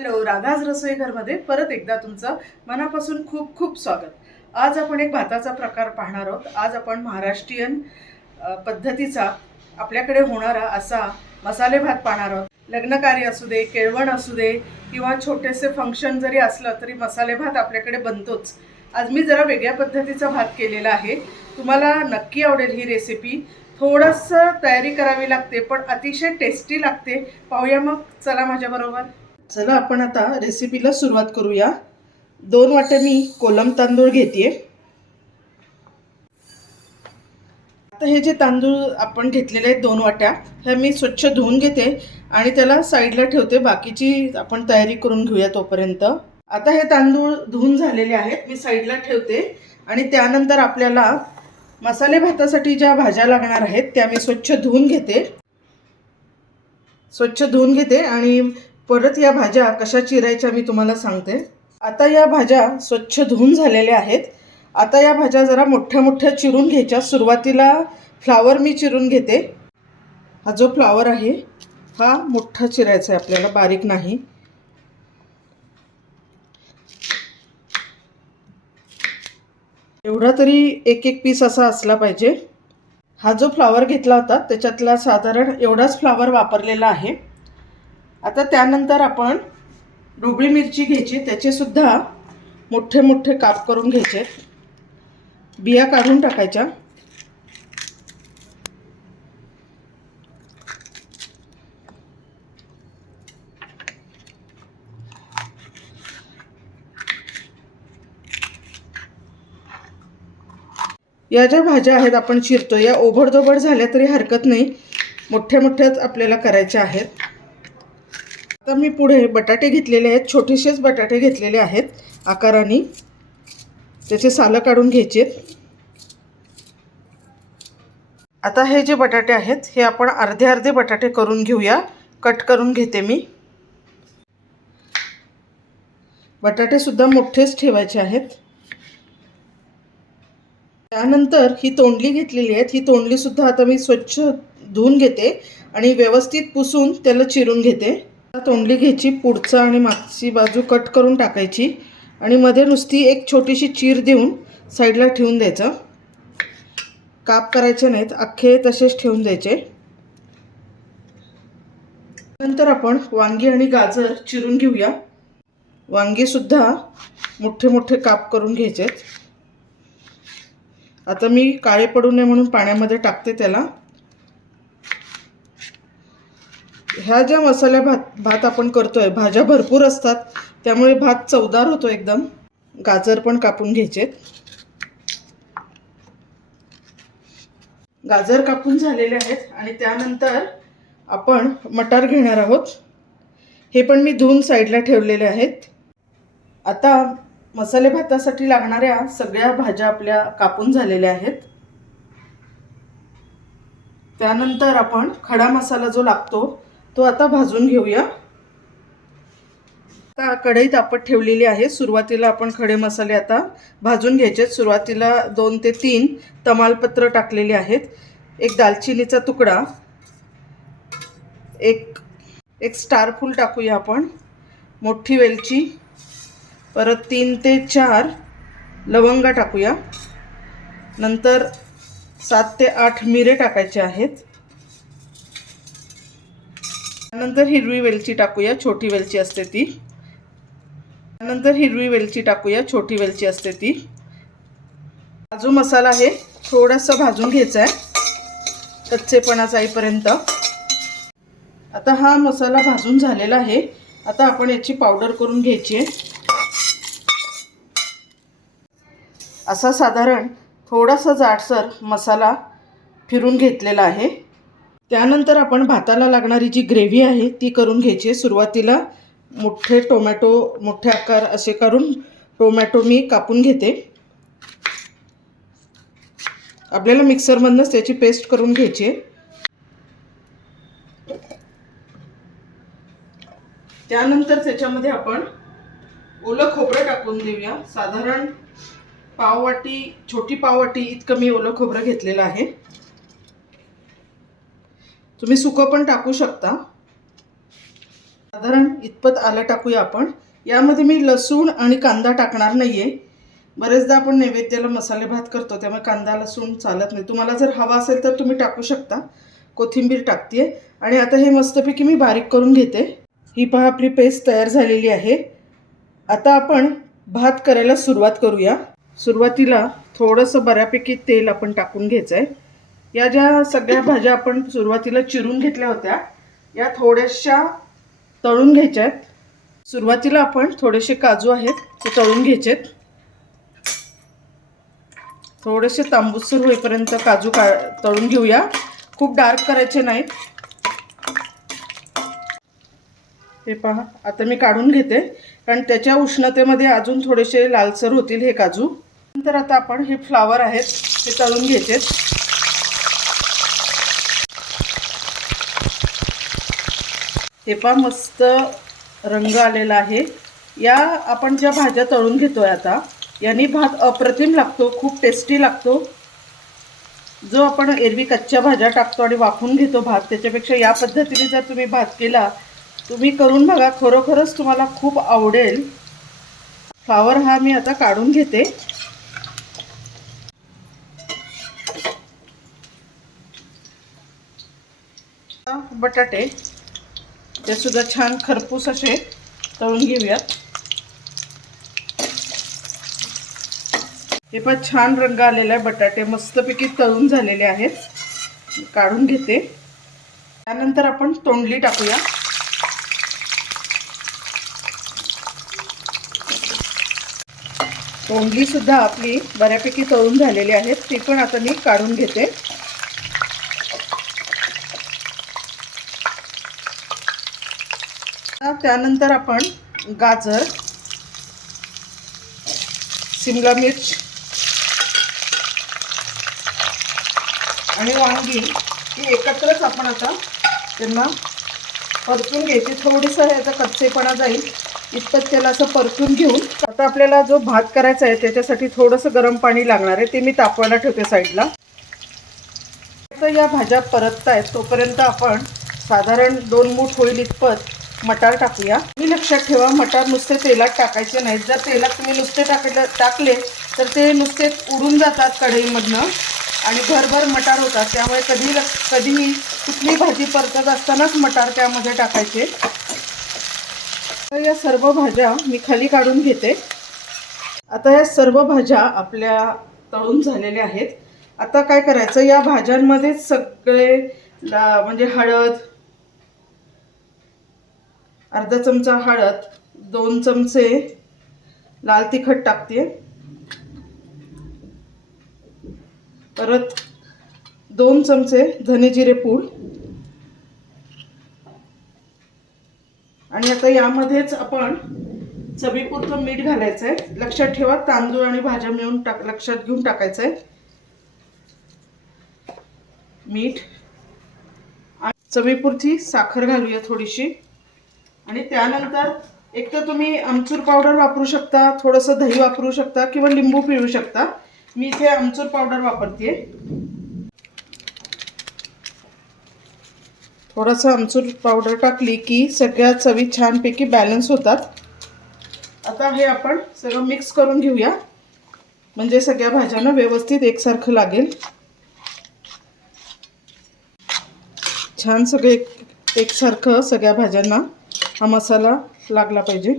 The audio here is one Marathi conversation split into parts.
हॅलो राधाज रसोईघरमध्ये परत एकदा तुमचं मनापासून खूप खूप स्वागत. आज आपण एक भाताचा प्रकार पाहणार आहोत. आज आपण महाराष्ट्रीयन पद्धतीचा आपल्याकडे होणारा असा मसाले भात पाहणार आहोत. लग्नकार्य असू दे केळवण असू दे किंवा छोटेसे फंक्शन जरी असलं तरी मसाले भात आपल्याकडे बनतोच. आज मी जरा वेगळ्या पद्धतीचा भात केलेला आहे. तुम्हाला नक्की आवडेल ही रेसिपी थोडंसं तयारी करावी लागते पण अतिशय टेस्टी लागते. पाहूया मग. चला माझ्याबरोबर. चला आपण आता रेसिपीला सुरुवात करूया. दोन वाटे मी कोलम तांदूळ घेते आता हे जे तांदूळ आपण घेतलेले आहेत दोन वाट्या ह्या मी स्वच्छ धुवून घेते आणि त्याला साईडला ठेवते. बाकीची आपण तयारी करून घेऊया तोपर्यंत. आता हे तांदूळ धुवून झालेले आहेत मी साईडला ठेवते. आणि त्यानंतर आपल्याला मसाले भातासाठी ज्या भाज्या लागणार आहेत त्या मी स्वच्छ धुवून घेते. स्वच्छ धुवून घेते आणि परत या भाज्या कशा चिरायच्या मी तुम्हाला सांगते. आता या भाज्या स्वच्छ धुवून झालेल्या आहेत. आता या भाज्या जरा मोठ्या मोठ्या चिरून घ्यायच्या. सुरुवातीला फ्लावर मी चिरून घेते. हा जो फ्लावर आहे हा मोठा चिरायचा आहे आपल्याला बारीक नाही. एवढा तरी एक एक पीस असा असला पाहिजे. हा जो फ्लावर घेतला होता त्याच्यातला साधारण एवढाच फ्लावर वापरलेला आहे. आता त्यानंतर आपण ढोबळी मिरची घ्यायची त्याचेसुद्धा मोठे मोठे काप करून घ्यायचे. बिया काढून टाकायच्या. या ज्या भाज्या आहेत आपण चिरतो या ओबडधोबड झाल्या तरी हरकत नाही. मोठ्या मोठ्याच आपल्याला करायच्या आहेत. आता मी पुढे बटाटे घेतलेले आहेत छोटेसेच बटाटे घेतलेले आहेत आकाराने. त्याचे सालं काढून घ्यायचे आता हे जे बटाटे आहेत हे आपण अर्धे अर्धे बटाटे करून घेऊया. कट करून घेते मी. बटाटे सुद्धा मोठेच ठेवायचे आहेत. त्यानंतर ही तोंडली घेतलेली आहेत. ही तोंडली सुद्धा आता मी स्वच्छ धुवून घेते आणि व्यवस्थित पुसून त्याला चिरून घेते. तोंडली घ्यायची पुढचं आणि मागची बाजू कट करून टाकायची आणि मध्ये नुसती एक छोटीशी चीर देऊन साईडला ठेवून द्यायचं. काप करायचे नाहीत अख्खे तसेच ठेवून द्यायचे. नंतर आपण वांगी आणि गाजर चिरून घेऊया. वांगी सुद्धा मोठे मोठे काप करून घ्यायचेत. आता मी काळे पडू नये म्हणून पाण्यामध्ये टाकते त्याला. ह्या ज्या मसाल्या भात भात आपण करतोय भाज्या भरपूर असतात त्यामुळे भात चवदार होतो एकदम. गाजर पण कापून घ्यायचे. गाजर कापून झालेले आहेत आणि त्यानंतर आपण मटार घेणार आहोत. हे पण मी धुवून साईडला ठेवलेले आहेत. आता मसाले भातासाठी लागणाऱ्या सगळ्या भाज्या आपल्या कापून झालेल्या आहेत. त्यानंतर आपण खडा मसाला जो लागतो तो आता भाजून घेऊया. आता कढईत आपण ठेवलेली आहे. सुरुवातीला आपण खडे मसाले आता भाजून घ्यायचे सुरुवातीला दोन ते तीन तमालपत्र टाकलेले आहेत. एक दालचिनीचा तुकडा. एक एक स्टार फूल टाकूया आपण. मोठी वेलची. परत तीन ते चार लवंगा टाकूया. नंतर सात ते आठ मिरे टाकायचे आहेत. नंतर हिरवी वेलची टाकूया छोटी वेलची असते ती. नंतर हिरवी वेलची टाकूया छोटी वेलची असते ती. काजू मसाला आहे थोडासा भाजून घ्यायचा आहे. कच्चेपणा जाईपर्यंत आता हा मसाला भाजून झालेला आहे. आता आपण याची पावडर करून घ्यायची आहे. असा साधारण थोडासा जाडसर मसाला फिरून घेतलेला आहे. त्यानंतर आपण भाताला लागणारी जी ग्रेव्ही आहे ती करून घ्यायची आहे. सुरुवातीला मोठे टोमॅटो मोठे आकार असे करून टोमॅटो मी कापून घेते. आपल्याला मिक्सरमधनंच त्याची पेस्ट करून घ्यायची आहे. त्यानंतर त्याच्यामध्ये आपण ओलं खोबरं टाकून देऊया. साधारण पाववाटी छोटी पाववाटी इतकं मी ओलं खोबरं घेतलेलं आहे. तुम्ही सुकं पण टाकू शकता. साधारण इतपत आलं टाकूया आपण. यामध्ये मी लसूण आणि कांदा टाकणार नाही आहे बरेचदा आपण नैवेद्याला मसाले भात करतो त्यामुळे कांदा लसूण चालत नाही. तुम्हाला जर हवा असेल तर तुम्ही टाकू शकता. कोथिंबीर टाकते आणि आता हे मस्तपैकी मी बारीक करून घेते. ही पहा आपली पेस्ट तयार झालेली आहे. आता आपण भात करायला सुरुवात करूया. सुरुवातीला थोडंसं बऱ्यापैकी तेल आपण टाकून घ्यायचं आहे या ज्या सगळ्या भाज्या आपण सुरुवातीला चिरून घेतल्या होत्या या थोड्याशा तळून घ्यायच्या आहेत सुरुवातीला आपण थोडेसे काजू आहेत ते तळून घ्यायचे आहेत थोडेसे तांबूसर होईपर्यंत काजू का तळून घेऊया. खूप डार्क करायचे नाहीत. हे पहा आता मी काढून घेते. कारण त्याच्या उष्णतेमध्ये अजून थोडेसे लालसर होतील हे काजू. नंतर आता आपण हे फ्लावर आहेत ते तळून घ्यायचे हे पण मस्त रंग आलेला आहे. या आपण ज्या भाज्या तळून घेतो आहे आता यांनी भात अप्रतिम लागतो खूप टेस्टी लागतो. जो आपण एरवी कच्च्या भाज्या टाकतो आणि वाफून घेतो भात त्याच्यापेक्षा या पद्धतीने जर तुम्ही भात केला तुम्ही करून बघा खरोखरच तुम्हाला खूप आवडेल. फ्लावर हा मी आता काढून घेते. बटाटे. ते सुद्धा छान खरपूस असे तळून घेऊयात. हे पण छान रंग आलेला आहे बटाटे मस्तपैकी तळून झालेले आहेत. काढून घेते. त्यानंतर आपण तोंडली टाकूया. तोंडली सुद्धा आपली बऱ्यापैकी तळून झालेली आहेत ती पण आता मी काढून घेते. त्यानंतर आपण गाजर शिमला मिर्च आणि वांगी ही एकत्रच आपण आता त्यांना परतून घ्यायची. थोडीसं ह्याचा कच्चेपणा जाईल. इतपत त्याला असं परतून घेऊन आता आपल्याला जो भात करायचा आहे त्याच्यासाठी थोडंसं गरम पाणी लागणार आहे. ते मी तापवायला ठेवते साईडला. आता या भाज्या परतत आहेत तोपर्यंत आपण साधारण दोन मूठ होईल इतपत मटार टाकूया. मी लक्षात ठेवा मटार नुसते तेलात टाकायचे नाहीत. जर तेलात तुम्ही नुसते टाकलं टाकले तर ते नुसते उडून जातात कढईमधनं आणि भरभर मटार होतात. त्यामुळे कधी लक्ष कधीही कुठली भाजी परतत असतानाच मटार त्यामध्ये टाकायचे. तर या सर्व भाज्या मी खाली काढून घेते. आता या सर्व भाज्या आपल्या तळून झालेल्या आहेत. आता काय करायचं? या भाज्यांमध्येच सगळे म्हणजे हळद अर्धा चमचा हळद दोन चमचे लाल तिखट टाकते. परत दोन चमचे धने जिरे पूड. आणि आता यामध्येच आपण चवीपुरतं मीठ घालायचं आहे लक्षात ठेवा तांदूळ आणि भाज्या मिळून टाक लक्षात घेऊन टाकायचं आहे मीठ चवीपुरती साखर घालूया थोडीशी. आणि त्यानंतर एक तर तुम्ही आमचूर पावडर वापरू शकता थोडंसं दही वापरू शकता किंवा लिंबू पिळू शकता. मी इथे आमचूर पावडर वापरते थोडंसं आमचूर पावडर टाकली की सगळ्या चवी छानपैकी बॅलन्स होतात. आता हे आपण सगळं मिक्स करून घेऊया. म्हणजे सगळ्या भाज्यांना व्यवस्थित एकसारखं लागेल. छान सगळे एक एकसारखं सगळ्या भाज्यांना. हा मसाला लागला पाहिजे.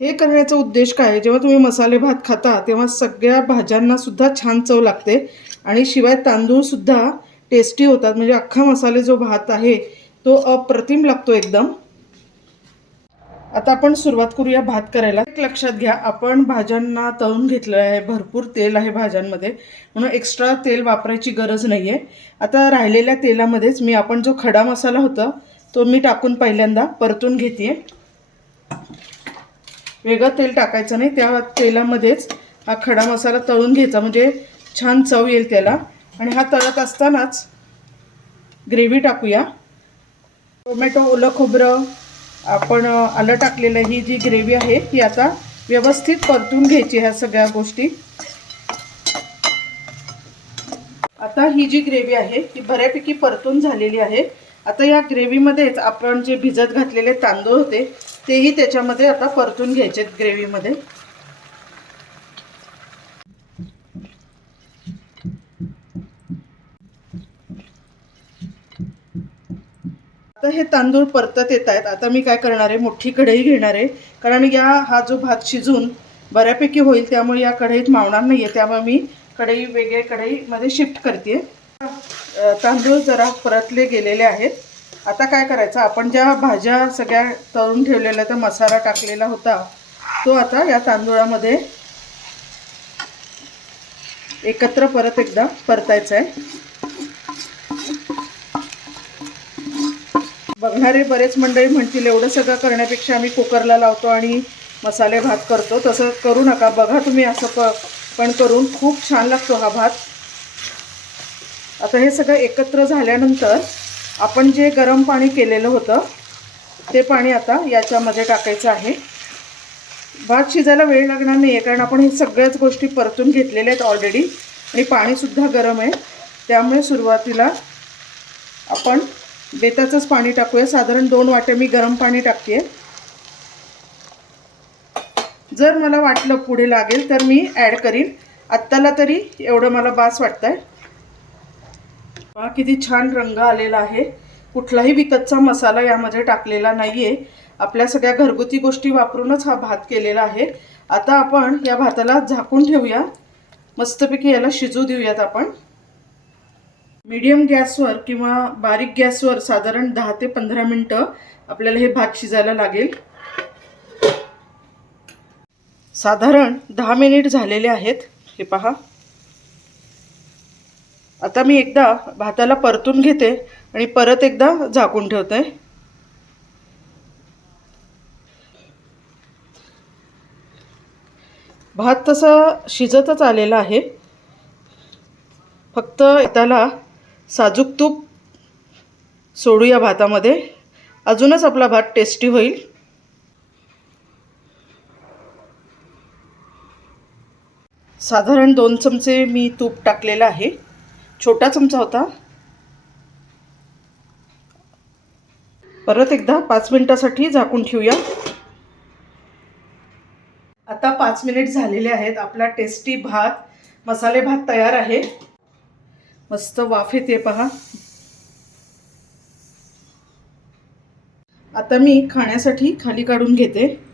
हे करण्याचा उद्देश काय? आहे जेव्हा तुम्ही मसाले भात खाता तेव्हा सगळ्या भाज्यांना सुद्धा छान चव लागते आणि शिवाय तांदूळसुद्धा टेस्टी होतात. म्हणजे अख्खा मसाले जो भात आहे तो अप्रतिम लागतो एकदम. आता आपण सुरुवात करूया भात करायला. एक लक्षात घ्या आपण भाज्यांना तळून घेतलं आहे भरपूर तेल आहे भाज्यांमध्ये. म्हणून एक्स्ट्रा तेल वापरायची गरज नाही आहे आता राहिलेल्या तेलामध्येच मी आपण जो खडा मसाला होता तो मी टाकून पहिल्यांदा परतून घेते वेगळं तेल टाकायचं नाही त्या तेलामध्येच हा खडा मसाला तळून घ्यायचा म्हणजे छान चव येईल त्याला. आणि हा तळत असतानाच ग्रेव्ही टाकूया. टोमॅटो ओलं खोबरं आपण आलं टाकलेलं ही जी ग्रेव्ही आहे ती आता व्यवस्थित परतून घ्यायची ह्या सगळ्या गोष्टी. आता ही जी ग्रेव्ही आहे ती बऱ्यापैकी परतून झालेली आहे. आता या ग्रेव्हीमध्येच आपण जे भिजत घातलेले तांदूळ होते तेही त्याच्यामध्ये आता परतून घ्यायचे ग्रेव्हीमध्ये. आता हे तांदूळ परतत येत आहेत. आता मी काय करणार आहे मोठी कढई घेणार आहे. कारण या हा जो भात शिजून बऱ्यापैकी होईल त्यामुळे या कढईत मावणार नाही आहे त्यामुळे मी कढई वेगळ्या कढईमध्ये शिफ्ट करते तांदूळ जरा परतले गेलेले आहेत. आता काय करायचं? आपण ज्या भाज्या सगळ्या तळून ठेवलेल्या त्या मसाला टाकलेला होता तो आता या तांदूळामध्ये एकत्र परत एकदा परतायचा आहे. बघणारे बरेच मंडळी म्हणतील एवढं सगळं करण्यापेक्षा आम्ही कुकरला लावतो आणि मसाले भात करतो. तसं करू नका. बघा तुम्ही असं प पण करून खूप छान लागतो हा भात. आता हे सगळं एकत्र झाल्यानंतर आपण जे गरम पाणी केलेलं होतं ते पाणी आता याच्यामध्ये टाकायचं आहे. भात शिजायला वेळ लागणार नाही आहे कारण आपण हे सगळ्याच गोष्टी परतून घेतलेल्या आहेत ऑलरेडी आणि पाणीसुद्धा गरम आहे. त्यामुळे सुरुवातीला आपण बेताचंच पाणी टाकूया. साधारण दोन वाटे मी गरम पाणी टाकते जर मला वाटलं पुढे लागेल तर मी ॲड करीन. आत्ताला तरी एवढं मला बास वाटतं आहे पहा किती छान रंग आलेला आहे. कुठलाही विकतचा मसाला यामध्ये टाकलेला नाही आहे आपल्या सगळ्या घरगुती गोष्टी वापरूनच हा भात केलेला आहे. आता आपण या भाताला झाकून ठेवूया. मस्तपैकी याला शिजू देऊयात आपण. मीडियम गॅसवर किंवा बारीक गॅसवर साधारण दहा ते पंधरा मिनटं आपल्याला हे भात शिजायला लागेल. साधारण दहा मिनिट झालेले आहेत. हे पहा. आता मी एकदा भाताला परतून घेते आणि परत एकदा झाकून ठेवते. भात तसा शिजतच आलेला आहे. फक्त त्याला साजूक तूप सोडूया भातामध्ये. अजूनच आपला भात टेस्टी होईल. साधारण दोन चमचे मी तूप टाकलेलं आहे. छोटा चमचा होता. परत एकदा पाच मिनिटासाठी झाकून ठेवूया. आता पाच मिनिट झालेले आहेत. आपला टेस्टी भात मसाले भात तयार आहे. मस्त वाफ येते पहा. आता मी खाण्यासाठी खाली काढून घेते.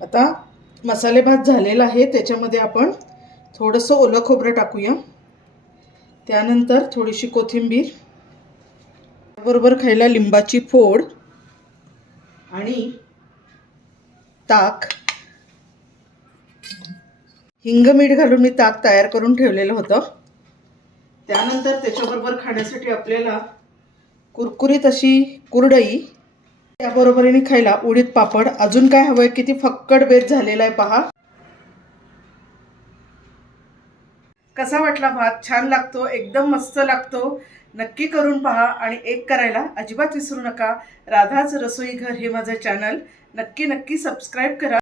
आता मसाले भात झालेला आहे त्याच्यामध्ये आपण थोडंसं ओलं खोबरं टाकूया. त्यानंतर थोडीशी कोथिंबीर बरोबर खायला लिंबाची फोड आणि ताक. हिंग मीठ घालून मी ताक तयार करून ठेवलेलं होतं. त्यानंतर त्याच्याबरोबर खाण्यासाठी आपल्याला कुरकुरीत अशी कुरडई त्याबरोबरीने खायला उडीद पापड. अजून काय हवंय? किती फक्कड बेत झालेला आहे पहा. कसा वाटला भात? छान लागतो एकदम मस्त लागतो. नक्की करून पहा आणि एक करायला अजिबात विसरू नका. राधाच रसोई घर हे माझं चॅनल नक्की नक्की सबस्क्राईब करा.